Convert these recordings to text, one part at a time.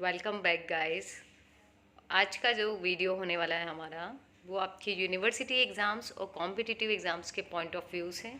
Welcome back guys. आज का जो वीडियो होने वाला है हमारा, वो आपके यूनिवर्सिटी एग्ज़ाम्स और कॉम्पिटिटिव एग्ज़ाम्स के पॉइंट ऑफ व्यू से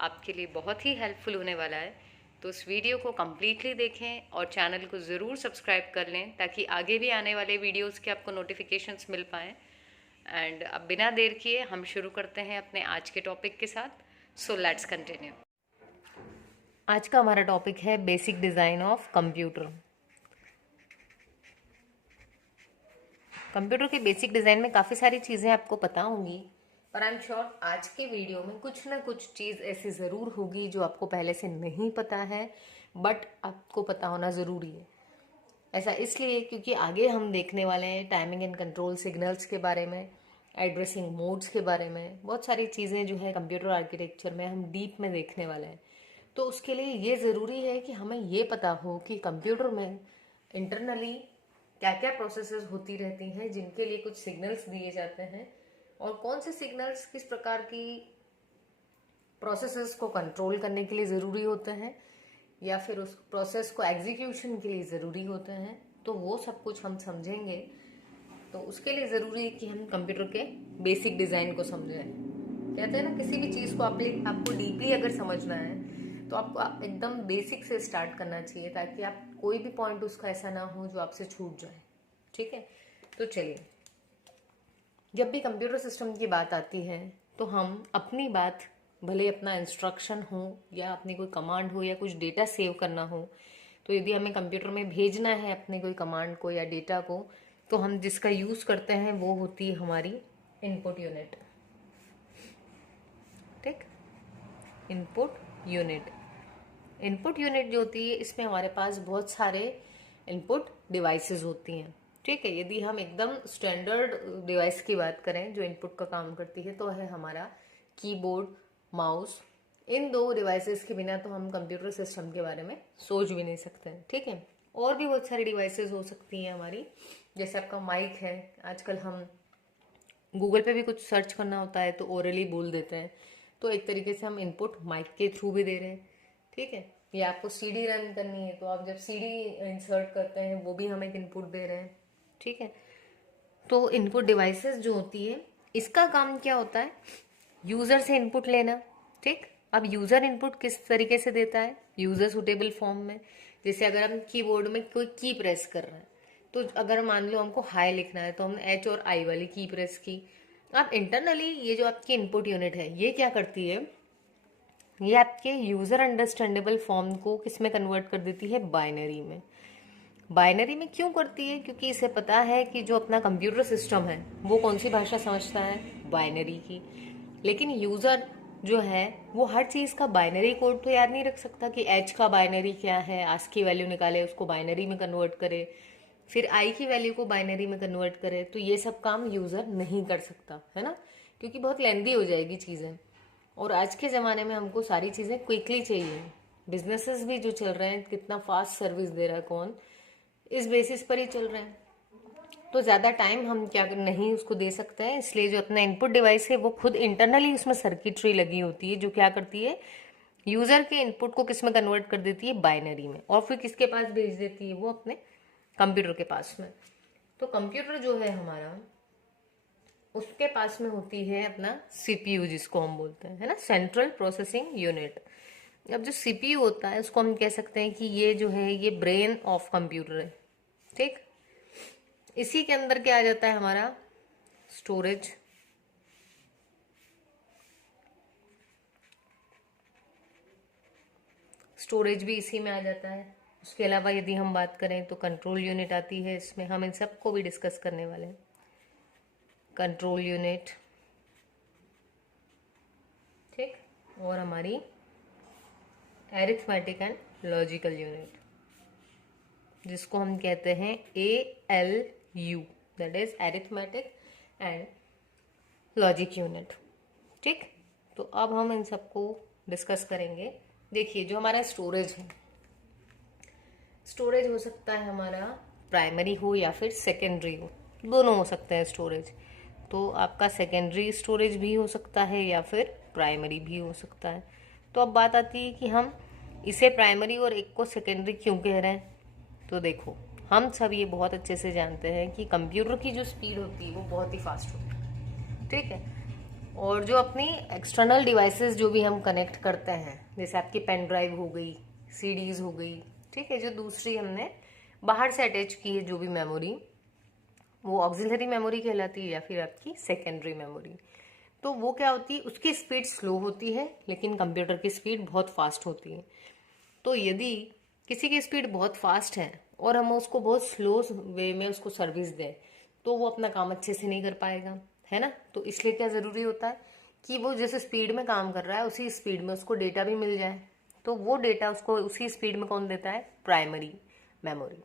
आपके लिए बहुत ही हेल्पफुल होने वाला है। तो इस वीडियो को कम्प्लीटली देखें और चैनल को ज़रूर सब्सक्राइब कर लें ताकि आगे भी आने वाले वीडियोज़ के आपको नोटिफिकेशंस मिल पाएँ। एंड अब बिना देर किए हम शुरू करते हैं अपने आज के टॉपिक के साथ। So let's continue. आज का हमारा टॉपिक है basic design of computer. Computer के बेसिक डिज़ाइन में काफ़ी सारी चीज़ें आपको पता होंगी, पर आई एम श्योर आज के वीडियो में कुछ ना कुछ चीज़ ऐसी ज़रूर होगी जो आपको पहले से नहीं पता है, बट आपको पता होना ज़रूरी है। ऐसा इसलिए क्योंकि आगे हम देखने वाले हैं टाइमिंग एंड कंट्रोल सिग्नल्स के बारे में, एड्रेसिंग मोड्स के बारे में, बहुत सारी चीज़ें जो है कंप्यूटर आर्किटेक्चर में हम डीप में देखने वाले हैं। तो उसके लिए ये ज़रूरी है कि हमें ये पता हो कि कंप्यूटर में इंटरनली क्या क्या प्रोसेसेस होती रहती हैं जिनके लिए कुछ सिग्नल्स दिए जाते हैं, और कौन से सिग्नल्स किस प्रकार की प्रोसेसेस को कंट्रोल करने के लिए ज़रूरी होते हैं या फिर उस प्रोसेस को एग्जीक्यूशन के लिए ज़रूरी होते हैं। तो वो सब कुछ हम समझेंगे। तो उसके लिए ज़रूरी है कि हम कंप्यूटर के बेसिक डिज़ाइन को समझें। कहते हैं ना, किसी भी चीज़ को आपको डीपली अगर समझना है तो आपको एकदम बेसिक से स्टार्ट करना चाहिए ताकि आप कोई भी पॉइंट उसका ऐसा ना हो जो आपसे छूट जाए। ठीक है, तो चलिए, जब भी कंप्यूटर सिस्टम की बात आती है तो हम अपनी बात, भले अपना इंस्ट्रक्शन हो या अपनी कोई कमांड हो या कुछ डेटा सेव करना हो, तो यदि हमें कंप्यूटर में भेजना है अपने कोई कमांड को या डेटा को, तो हम जिसका यूज़ करते हैं वो होती है हमारी इनपुट यूनिट। ठीक, इनपुट यूनिट। इनपुट यूनिट जो होती है, इसमें हमारे पास बहुत सारे इनपुट डिवाइसेस होती हैं। ठीक है, यदि हम एकदम स्टैंडर्ड डिवाइस की बात करें जो इनपुट का काम करती है, तो है हमारा कीबोर्ड, माउस। इन दो डिवाइसेस के बिना तो हम कंप्यूटर सिस्टम के बारे में सोच भी नहीं सकते हैं। ठीक है, और भी बहुत सारी डिवाइसेस हो सकती हैं हमारी, जैसे आपका माइक है। आजकल हम गूगल पे भी कुछ सर्च करना होता है तो ओरली बोल देते हैं, तो एक तरीके से हम इनपुट माइक के थ्रू भी दे रहे हैं। ठीक है, या आपको सीडी रन करनी है तो आप जब सीडी इंसर्ट करते हैं वो भी हम एक इनपुट दे रहे हैं। ठीक है, तो इनपुट डिवाइसेस जो होती है, इसका काम क्या होता है? यूज़र से इनपुट लेना। ठीक, अब यूज़र इनपुट किस तरीके से देता है? यूज़र सुटेबल फॉर्म में। जैसे अगर हम कीबोर्ड में कोई की प्रेस कर रहे हैं, तो अगर मान लो हमको हाई लिखना है तो हमने एच और आई वाली की प्रेस की। अब इंटरनली ये जो आपकी इनपुट यूनिट है, ये क्या करती है? ये आपके यूज़र अंडरस्टैंडेबल फॉर्म को किस में कन्वर्ट कर देती है? बाइनरी में। बाइनरी में क्यों करती है? क्योंकि इसे पता है कि जो अपना कंप्यूटर सिस्टम है वो कौन सी भाषा समझता है? बाइनरी की। लेकिन यूज़र जो है वो हर चीज़ का बाइनरी कोड तो याद नहीं रख सकता कि एच का बाइनरी क्या है, आस्की वैल्यू निकाले उसको बाइनरी में कन्वर्ट करे, फिर आई की वैल्यू को बाइनरी में कन्वर्ट करे। तो ये सब काम यूज़र नहीं कर सकता है ना, क्योंकि बहुत लेंदी हो जाएगी चीज़ें। और आज के ज़माने में हमको सारी चीज़ें क्विकली चाहिए। बिजनेसेस भी जो चल रहे हैं, कितना फास्ट सर्विस दे रहा है कौन, इस बेसिस पर ही चल रहे हैं। तो ज़्यादा टाइम हम क्या नहीं उसको दे सकते हैं, इसलिए जो अपना इनपुट डिवाइस है वो खुद इंटरनली उसमें सर्किटरी लगी होती है जो क्या करती है? यूज़र के इनपुट को किस में कन्वर्ट कर देती है? बाइनरी में। और फिर किसके पास भेज देती है? वो अपने कंप्यूटर के पास में। तो कंप्यूटर जो है हमारा, उसके पास में होती है अपना सीपीयू, जिसको हम बोलते हैं, है ना, सेंट्रल प्रोसेसिंग यूनिट। अब जो सीपीयू होता है उसको हम कह सकते हैं कि ये जो है ये ब्रेन ऑफ कंप्यूटर है। ठीक, इसी के अंदर क्या आ जाता है हमारा? स्टोरेज। स्टोरेज भी इसी में आ जाता है। उसके अलावा यदि हम बात करें तो कंट्रोल यूनिट आती है इसमें, हम इन सबको भी डिस्कस करने वाले हैं। कंट्रोल यूनिट, ठीक, और हमारी एरिथमेटिक एंड लॉजिकल यूनिट, जिसको हम कहते हैं ALU, that is arithmetic and logic unit. ठीक, तो अब हम इन सबको डिस्कस करेंगे। देखिए, जो हमारा स्टोरेज है, स्टोरेज हो सकता है हमारा प्राइमरी हो या फिर सेकेंडरी हो, दोनों हो सकते हैं स्टोरेज। तो आपका सेकेंडरी स्टोरेज भी हो सकता है या फिर प्राइमरी भी हो सकता है। तो अब बात आती है कि हम इसे प्राइमरी और एक को सेकेंडरी क्यों कह रहे हैं। तो देखो, हम सब ये बहुत अच्छे से जानते हैं कि कंप्यूटर की जो स्पीड होती है वो बहुत ही फास्ट होती है, ठीक है। और जो अपनी एक्सटर्नल डिवाइसेस जो भी हम कनेक्ट करते हैं, जैसे आपकी पेन ड्राइव हो गई, सीडीज हो गई, ठीक है, जो दूसरी हमने बाहर से अटैच की है जो भी मेमोरी, वो ऑक्सिलरी मेमोरी कहलाती है या फिर आपकी सेकेंडरी मेमोरी। तो वो क्या होती है, उसकी स्पीड स्लो होती है लेकिन कंप्यूटर की स्पीड बहुत फास्ट होती है। तो यदि किसी की स्पीड बहुत फास्ट है और हम उसको बहुत स्लो वे में उसको सर्विस दें तो वो अपना काम अच्छे से नहीं कर पाएगा, है ना। तो इसलिए क्या ज़रूरी होता है कि वो जिस स्पीड में काम कर रहा है उसी स्पीड में उसको डेटा भी मिल जाए। तो वो डेटा उसको उसी स्पीड में कौन देता है, प्राइमरी मेमोरी।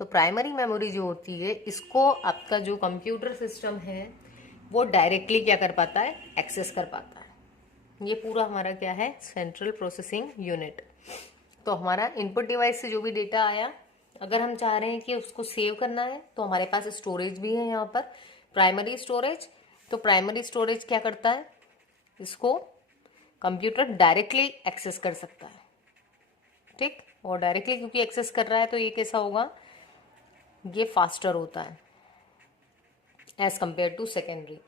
तो प्राइमरी मेमोरी जो होती है, इसको आपका जो कंप्यूटर सिस्टम है वो डायरेक्टली क्या कर पाता है, एक्सेस कर पाता है। ये पूरा हमारा क्या है, सेंट्रल प्रोसेसिंग यूनिट। तो हमारा इनपुट डिवाइस से जो भी डेटा आया, अगर हम चाह रहे हैं कि उसको सेव करना है तो हमारे पास स्टोरेज भी है यहाँ पर, प्राइमरी स्टोरेज। तो प्राइमरी स्टोरेज क्या करता है, इसको कंप्यूटर डायरेक्टली एक्सेस कर सकता है, ठीक। और डायरेक्टली क्योंकि एक्सेस कर रहा है तो ये कैसा होगा, ये फास्टर होता है as compare to secondary.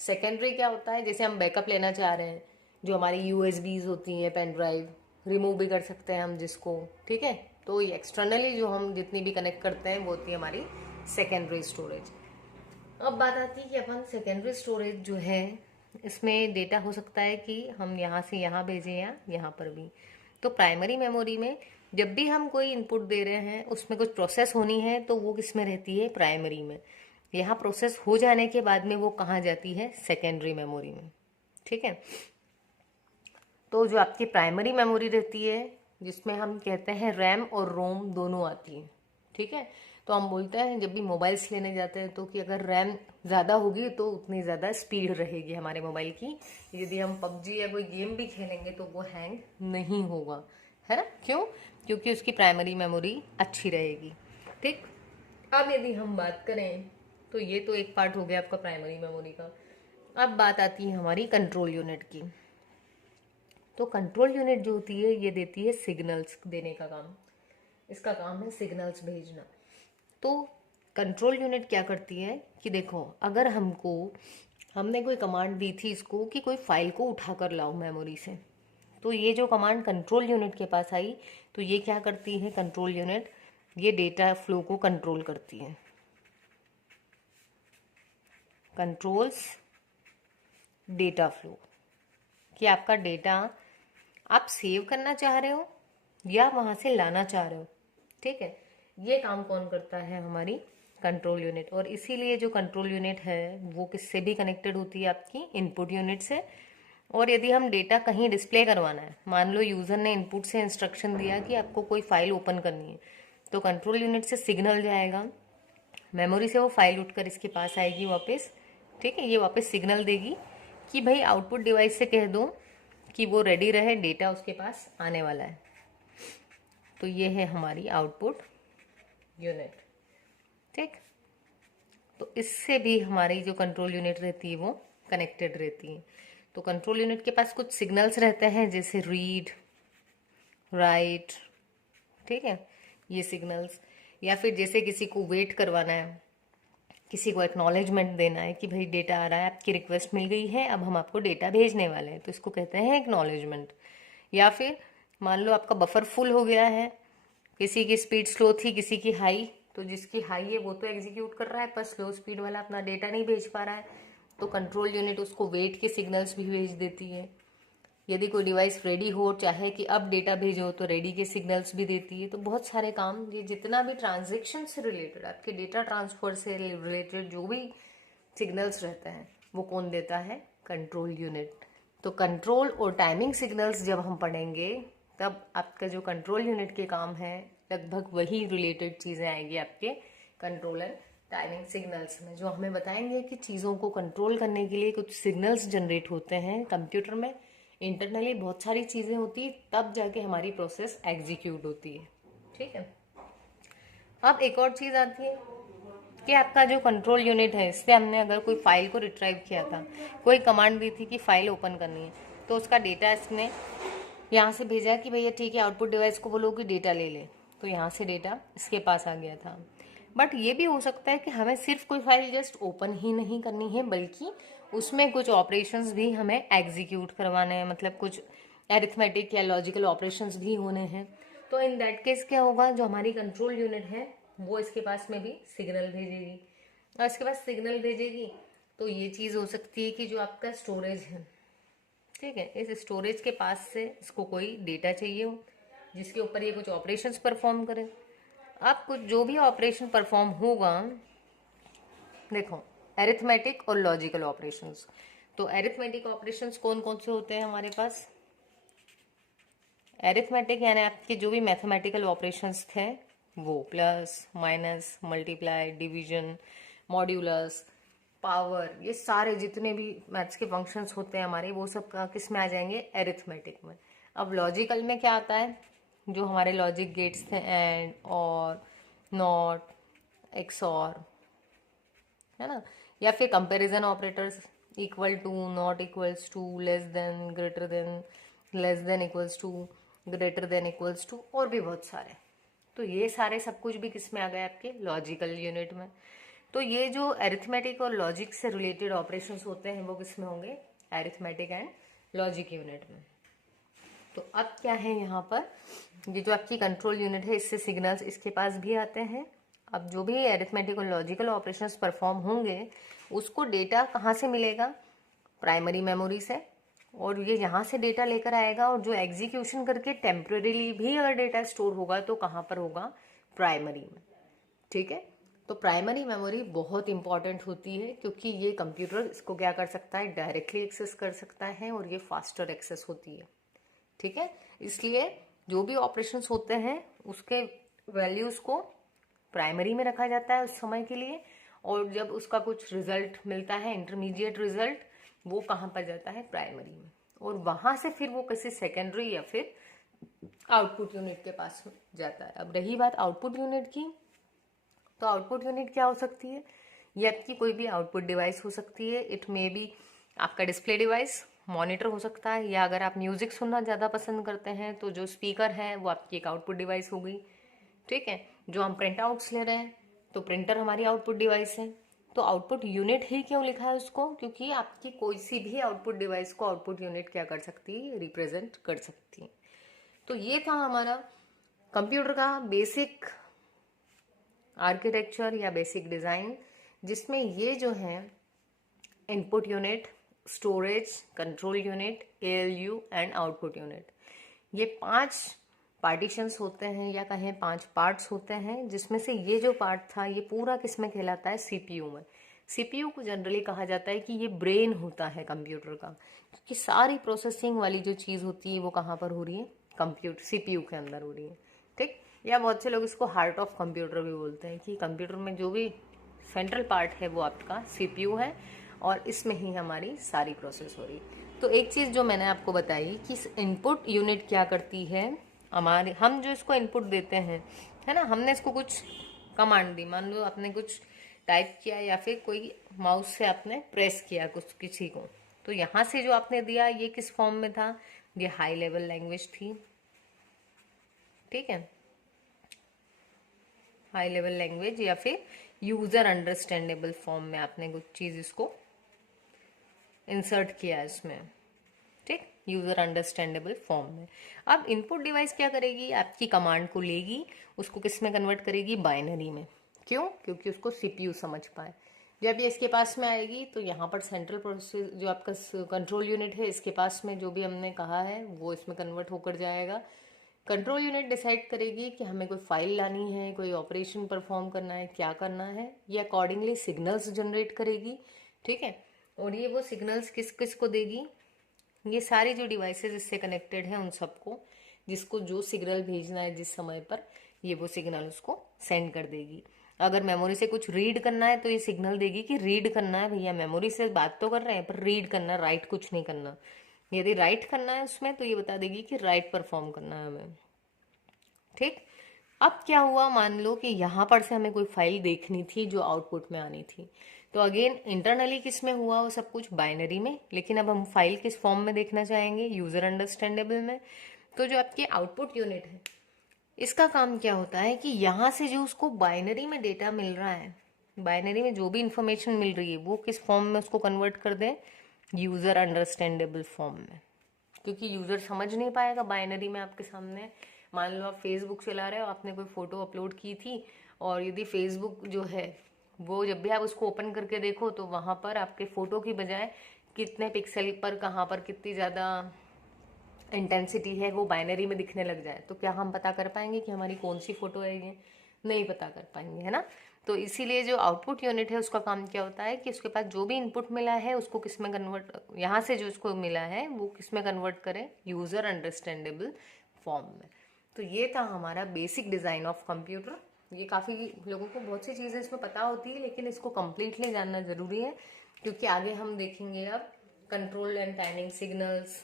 Secondary क्या होता है, जैसे हम बैकअप लेना चाह रहे हैं, जो हमारी यूएसबीज होती हैं, पेन ड्राइव रिमूव भी कर सकते हैं हम जिसको, ठीक है। तो ये एक्सटर्नली जो हम जितनी भी कनेक्ट करते हैं वो होती है हमारी सेकेंडरी स्टोरेज। अब बात आती है कि अपन सेकेंडरी स्टोरेज जो है, इसमें डेटा हो सकता है कि हम यहाँ से यहाँ भेजें या यहाँ पर भी। तो प्राइमरी मेमोरी में जब भी हम कोई इनपुट दे रहे हैं, उसमें कुछ प्रोसेस होनी है तो वो किस में रहती है, प्राइमरी में। यहाँ प्रोसेस हो जाने के बाद में वो कहाँ जाती है, सेकेंडरी मेमोरी में, ठीक है। तो जो आपकी प्राइमरी मेमोरी रहती है, जिसमें हम कहते हैं रैम और रोम दोनों आती है, ठीक है। तो हम बोलते हैं जब भी मोबाइल्स लेने जाते हैं तो कि अगर रैम ज़्यादा होगी तो उतनी ज़्यादा स्पीड रहेगी हमारे मोबाइल की, यदि हम पबजी या कोई गेम भी खेलेंगे तो वो हैंग नहीं होगा, है ना। क्यों, क्योंकि उसकी प्राइमरी मेमोरी अच्छी रहेगी, ठीक। अब यदि हम बात करें तो ये तो एक पार्ट हो गया आपका प्राइमरी मेमोरी का। अब बात आती है हमारी कंट्रोल यूनिट की। तो कंट्रोल यूनिट जो होती है ये देती है सिग्नल्स देने का काम, इसका काम है सिग्नल्स भेजना। तो कंट्रोल यूनिट क्या करती है कि देखो, अगर हमने कोई कमांड दी थी इसको कि कोई फाइल को उठा कर लाओ मेमोरी से, तो ये जो कमांड कंट्रोल यूनिट के पास आई, तो ये क्या करती है कंट्रोल यूनिट, ये डेटा फ्लो को कंट्रोल करती है, कंट्रोल्स डेटा फ्लो, कि आपका डेटा आप सेव करना चाह रहे हो या वहां से लाना चाह रहे हो, ठीक है। ये काम कौन करता है, हमारी कंट्रोल यूनिट। और इसीलिए जो कंट्रोल यूनिट है वो किससे भी कनेक्टेड होती है, आपकी इनपुट यूनिट से। और यदि हम डेटा कहीं डिस्प्ले करवाना है, मान लो यूजर ने इनपुट से इंस्ट्रक्शन दिया कि आपको कोई फाइल ओपन करनी है, तो कंट्रोल यूनिट से सिग्नल जाएगा, मेमोरी से वो फाइल उठकर इसके पास आएगी वापस, ठीक है। ये वापस सिग्नल देगी कि भाई आउटपुट डिवाइस से कह दो कि वो रेडी रहे, डेटा उसके पास आने वाला है। तो ये है हमारी आउटपुट यूनिट, ठीक। तो इससे भी हमारी जो कंट्रोल यूनिट रहती है वो कनेक्टेड रहती है। तो कंट्रोल यूनिट के पास कुछ सिग्नल्स रहते हैं, जैसे रीड, राइट, ठीक है, ये सिग्नल्स। या फिर जैसे किसी को वेट करवाना है, किसी को एक्नॉलेजमेंट देना है कि भाई डेटा आ रहा है, आपकी रिक्वेस्ट मिल गई है, अब हम आपको डेटा भेजने वाले हैं, तो इसको कहते हैं एक्नॉलेजमेंट। या फिर मान लो आपका बफर फुल हो गया है, किसी की स्पीड स्लो थी, किसी की हाई, तो जिसकी हाई है वो तो एग्जीक्यूट कर रहा है, पर स्लो स्पीड वाला अपना डेटा नहीं भेज पा रहा है, तो कंट्रोल यूनिट उसको वेट के सिग्नल्स भी भेज देती है। यदि कोई डिवाइस रेडी हो, चाहे कि अब डेटा भेजो, तो रेडी के सिग्नल्स भी देती है। तो बहुत सारे काम, ये जितना भी ट्रांजेक्शन से रिलेटेड, आपके डेटा ट्रांसफर से रिलेटेड जो भी सिग्नल्स रहते हैं वो कौन देता है, कंट्रोल यूनिट। तो कंट्रोल और टाइमिंग सिग्नल्स जब हम पढ़ेंगे तब आपका जो कंट्रोल यूनिट के काम है लगभग वही रिलेटेड चीज़ें आएंगी आपके कंट्रोल एंड टाइमिंग सिग्नल्स में, जो हमें बताएंगे कि चीज़ों को कंट्रोल करने के लिए कुछ सिग्नल्स जनरेट होते हैं कंप्यूटर में, इंटरनली बहुत सारी चीज़ें होती है, तब जाके हमारी प्रोसेस एग्जीक्यूट होती है, ठीक है। अब एक और चीज़ आती है कि आपका जो कंट्रोल यूनिट है, इससे हमने अगर कोई फाइल को रिट्राइव किया था, कोई कमांड दी थी कि फाइल ओपन करनी है, तो उसका डेटा इसने यहाँ से भेजा कि भैया ठीक है, आउटपुट डिवाइस को बोलो कि डेटा ले ले, तो यहाँ से डेटा इसके पास आ गया था। बट ये भी हो सकता है कि हमें सिर्फ कोई फाइल जस्ट ओपन ही नहीं करनी है, बल्कि उसमें कुछ ऑपरेशंस भी हमें एग्जीक्यूट करवाने हैं, मतलब कुछ एरिथमेटिक या लॉजिकल ऑपरेशंस भी होने हैं। तो इन दैट केस क्या होगा, जो हमारी कंट्रोल यूनिट है वो इसके पास में भी सिग्नल भेजेगी, और इसके पास सिग्नल भेजेगी तो ये चीज़ हो सकती है कि जो आपका स्टोरेज है, ठीक है, इस स्टोरेज के पास से इसको कोई डेटा चाहिए हो जिसके ऊपर ये कुछ ऑपरेशंस परफॉर्म करे। अब कुछ जो भी ऑपरेशन परफॉर्म होगा, देखो एरिथमेटिक और लॉजिकल ऑपरेशंस, तो एरिथमेटिक ऑपरेशंस कौन कौन से होते हैं हमारे पास, एरिथमेटिक यानी आपके जो भी मैथमेटिकल ऑपरेशंस थे वो, plus minus multiply division modulus power, ये सारे जितने भी मैथ्स के फंक्शंस होते हैं हमारे, वो सब किस में आ जाएंगे, एरिथमेटिक में। अब लॉजिकल में क्या आता है, जो हमारे लॉजिक गेट्स थे, एंड और नॉट एक्सऑर, है ना, या फिर comparison operators, equal to, not equals to, less than, greater than, less than equals to, greater than equals to, और भी बहुत सारे। तो ये सारे सब कुछ भी किस में आ गए, आपके लॉजिकल यूनिट में। तो ये जो अरिथमेटिक और लॉजिक से रिलेटेड ऑपरेशंस होते हैं वो किस में होंगे, अरिथमेटिक एंड लॉजिक यूनिट में। तो अब क्या है यहाँ पर, ये जो आपकी कंट्रोल यूनिट है इससे सिग्नल्स इसके पास भी आते हैं। अब जो भी अरिथमेटिक और लॉजिकल ऑपरेशंस परफॉर्म होंगे उसको डेटा कहाँ से मिलेगा, प्राइमरी मेमोरी से, और ये यहाँ से डेटा लेकर आएगा, और जो एग्जीक्यूशन करके टेम्परेरीली भी अगर डेटा स्टोर होगा तो कहाँ पर होगा, प्राइमरी में। ठीक है, तो प्राइमरी मेमोरी बहुत इंपॉर्टेंट होती है, क्योंकि ये कंप्यूटर इसको क्या कर सकता है, डायरेक्टली एक्सेस कर सकता है, और ये फास्टर एक्सेस होती है। ठीक है, इसलिए जो भी ऑपरेशंस होते हैं उसके वैल्यूज को प्राइमरी में रखा जाता है उस समय के लिए, और जब उसका कुछ रिजल्ट मिलता है, इंटरमीडिएट रिजल्ट, वो कहाँ पर जाता है, प्राइमरी में, और वहां से फिर वो किसी सेकेंडरी या फिर आउटपुट यूनिट के पास जाता है। अब रही बात आउटपुट यूनिट की, तो आउटपुट यूनिट क्या हो सकती है, ये आपकी कोई भी आउटपुट डिवाइस हो सकती है। इट मे बी आपका डिस्प्ले डिवाइस, मॉनिटर हो सकता है, या अगर आप म्यूजिक सुनना ज़्यादा पसंद करते हैं तो जो स्पीकर है वो आपकी एक आउटपुट डिवाइस हो गई। ठीक है, जो हम प्रिंट आउट्स ले रहे हैं तो प्रिंटर हमारी आउटपुट डिवाइस है। तो आउटपुट यूनिट ही क्यों लिखा है उसको, क्योंकि आपकी कोई सी भी आउटपुट डिवाइस को आउटपुट यूनिट क्या कर सकती है, रिप्रेजेंट कर सकती है। तो ये था हमारा कंप्यूटर का बेसिक आर्किटेक्चर या बेसिक डिज़ाइन, जिसमें ये जो है input unit, storage, control unit, ALU and output unit, ये 5 पार्टीशंस होते हैं, या कहें 5 पार्ट्स होते हैं, जिसमें से ये जो पार्ट था ये पूरा किस में कहलाता है, सीपीयू में। सीपीयू को जनरली कहा जाता है कि ये ब्रेन होता है कंप्यूटर का, क्योंकि सारी प्रोसेसिंग वाली जो चीज़ होती है वो कहाँ पर हो रही है, कंप्यूटर सीपीयू के अंदर हो रही है। ठीक, या बहुत से लोग इसको हार्ट ऑफ कंप्यूटर भी बोलते हैं, कि कंप्यूटर में जो भी सेंट्रल पार्ट है वो आपका सीपीयू है, और इसमें ही हमारी सारी प्रोसेस हो रही। तो एक चीज़ जो मैंने आपको बताई कि इनपुट यूनिट क्या करती है, हमारे हम जो इसको इनपुट देते हैं, है ना, हमने इसको कुछ कमांड दी, मान लो आपने कुछ टाइप किया या फिर कोई माउस से आपने प्रेस किया कुछ किसी को, तो यहाँ से जो आपने दिया ये किस फॉर्म में था, ये हाई लेवल लैंग्वेज थी। ठीक है, हाई लेवल लैंग्वेज या फिर यूजर अंडरस्टैंडेबल फॉर्म में आपने कुछ चीज इसको इंसर्ट किया इसमें। ठीक, यूजर अंडरस्टैंडेबल फॉर्म में। अब इनपुट डिवाइस क्या करेगी, आपकी कमांड को लेगी, उसको किस में कन्वर्ट करेगी, बाइनरी में। क्यों, क्योंकि उसको सीपीयू समझ पाए। जब ये इसके पास में आएगी तो यहाँ पर सेंट्रल प्रोसेस जो आपका कंट्रोल यूनिट है, इसके पास में जो भी हमने कहा है वो इसमें कन्वर्ट होकर जाएगा। कंट्रोल यूनिट डिसाइड करेगी कि हमें कोई फाइल लानी है, कोई ऑपरेशन परफॉर्म करना है, क्या करना है, ये अकॉर्डिंगली सिग्नल्स जनरेट करेगी। ठीक है, और ये वो सिग्नल्स किस किस को देगी, ये सारी जो डिवाइसेस इससे कनेक्टेड हैं उन सबको, जिसको जो सिग्नल भेजना है जिस समय पर, ये वो सिग्नल उसको सेंड कर देगी। अगर मेमोरी से कुछ रीड करना है तो ये सिग्नल देगी कि रीड करना है भैया, मेमोरी से बात तो कर रहे हैं पर रीड करना, राइट कुछ नहीं करना। यदि राइट करना है उसमें तो ये बता देगी कि राइट परफॉर्म करना है हमें। ठीक, अब क्या हुआ, मान लो कि यहाँ पर से हमें कोई फाइल देखनी थी जो आउटपुट में आनी थी, तो अगेन इंटरनली किस में हुआ वो सब कुछ, बाइनरी में। लेकिन अब हम फाइल किस फॉर्म में देखना चाहेंगे, यूजर अंडरस्टैंडेबल में। तो जो आपकी आउटपुट यूनिट है इसका काम क्या होता है कि यहाँ से जो उसको बाइनरी में डेटा मिल रहा है, बाइनरी में जो भी इंफॉर्मेशन मिल रही है वो किस फॉर्म में उसको कन्वर्ट कर दें, यूज़र अंडरस्टैंडेबल फॉर्म में। क्योंकि यूज़र समझ नहीं पाएगा बाइनरी में आपके सामने। मान लो आप फेसबुक चला रहे हो, आपने कोई फ़ोटो अपलोड की थी, और यदि फेसबुक जो है वो जब भी आप उसको ओपन करके देखो तो वहाँ पर आपके फ़ोटो की बजाय कितने पिक्सल पर, कहाँ पर कितनी ज़्यादा इंटेंसिटी है वो बाइनरी में दिखने लग जाए, तो क्या हम पता कर पाएंगे कि हमारी कौन सी फ़ोटो है ये? नहीं पता कर पाएंगे, है ना। तो इसीलिए जो आउटपुट यूनिट है उसका काम क्या होता है कि उसके पास जो भी इनपुट मिला है उसको किस में कन्वर्ट, यहाँ से जो उसको मिला है वो किस में कन्वर्ट करें, यूज़र अंडरस्टैंडेबल फॉर्म में। तो ये था हमारा बेसिक डिज़ाइन ऑफ कंप्यूटर। ये काफ़ी लोगों को बहुत सी चीज़ें इसमें पता होती है, लेकिन इसको कम्प्लीटली जानना ज़रूरी है, क्योंकि आगे हम देखेंगे अब कंट्रोल एंड टाइमिंग सिग्नल्स,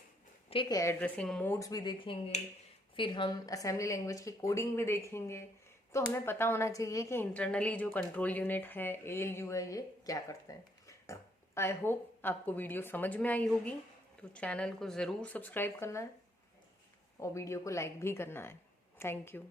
ठीक है, एड्रेसिंग मोड्स भी देखेंगे, फिर हम असेंबली लैंग्वेज की कोडिंग भी देखेंगे। तो हमें पता होना चाहिए कि इंटरनली जो कंट्रोल यूनिट है, ALU है, ये क्या करते हैं। आई होप आपको वीडियो समझ में आई होगी। तो चैनल को ज़रूर सब्सक्राइब करना है और वीडियो को लाइक भी करना है। Thank you.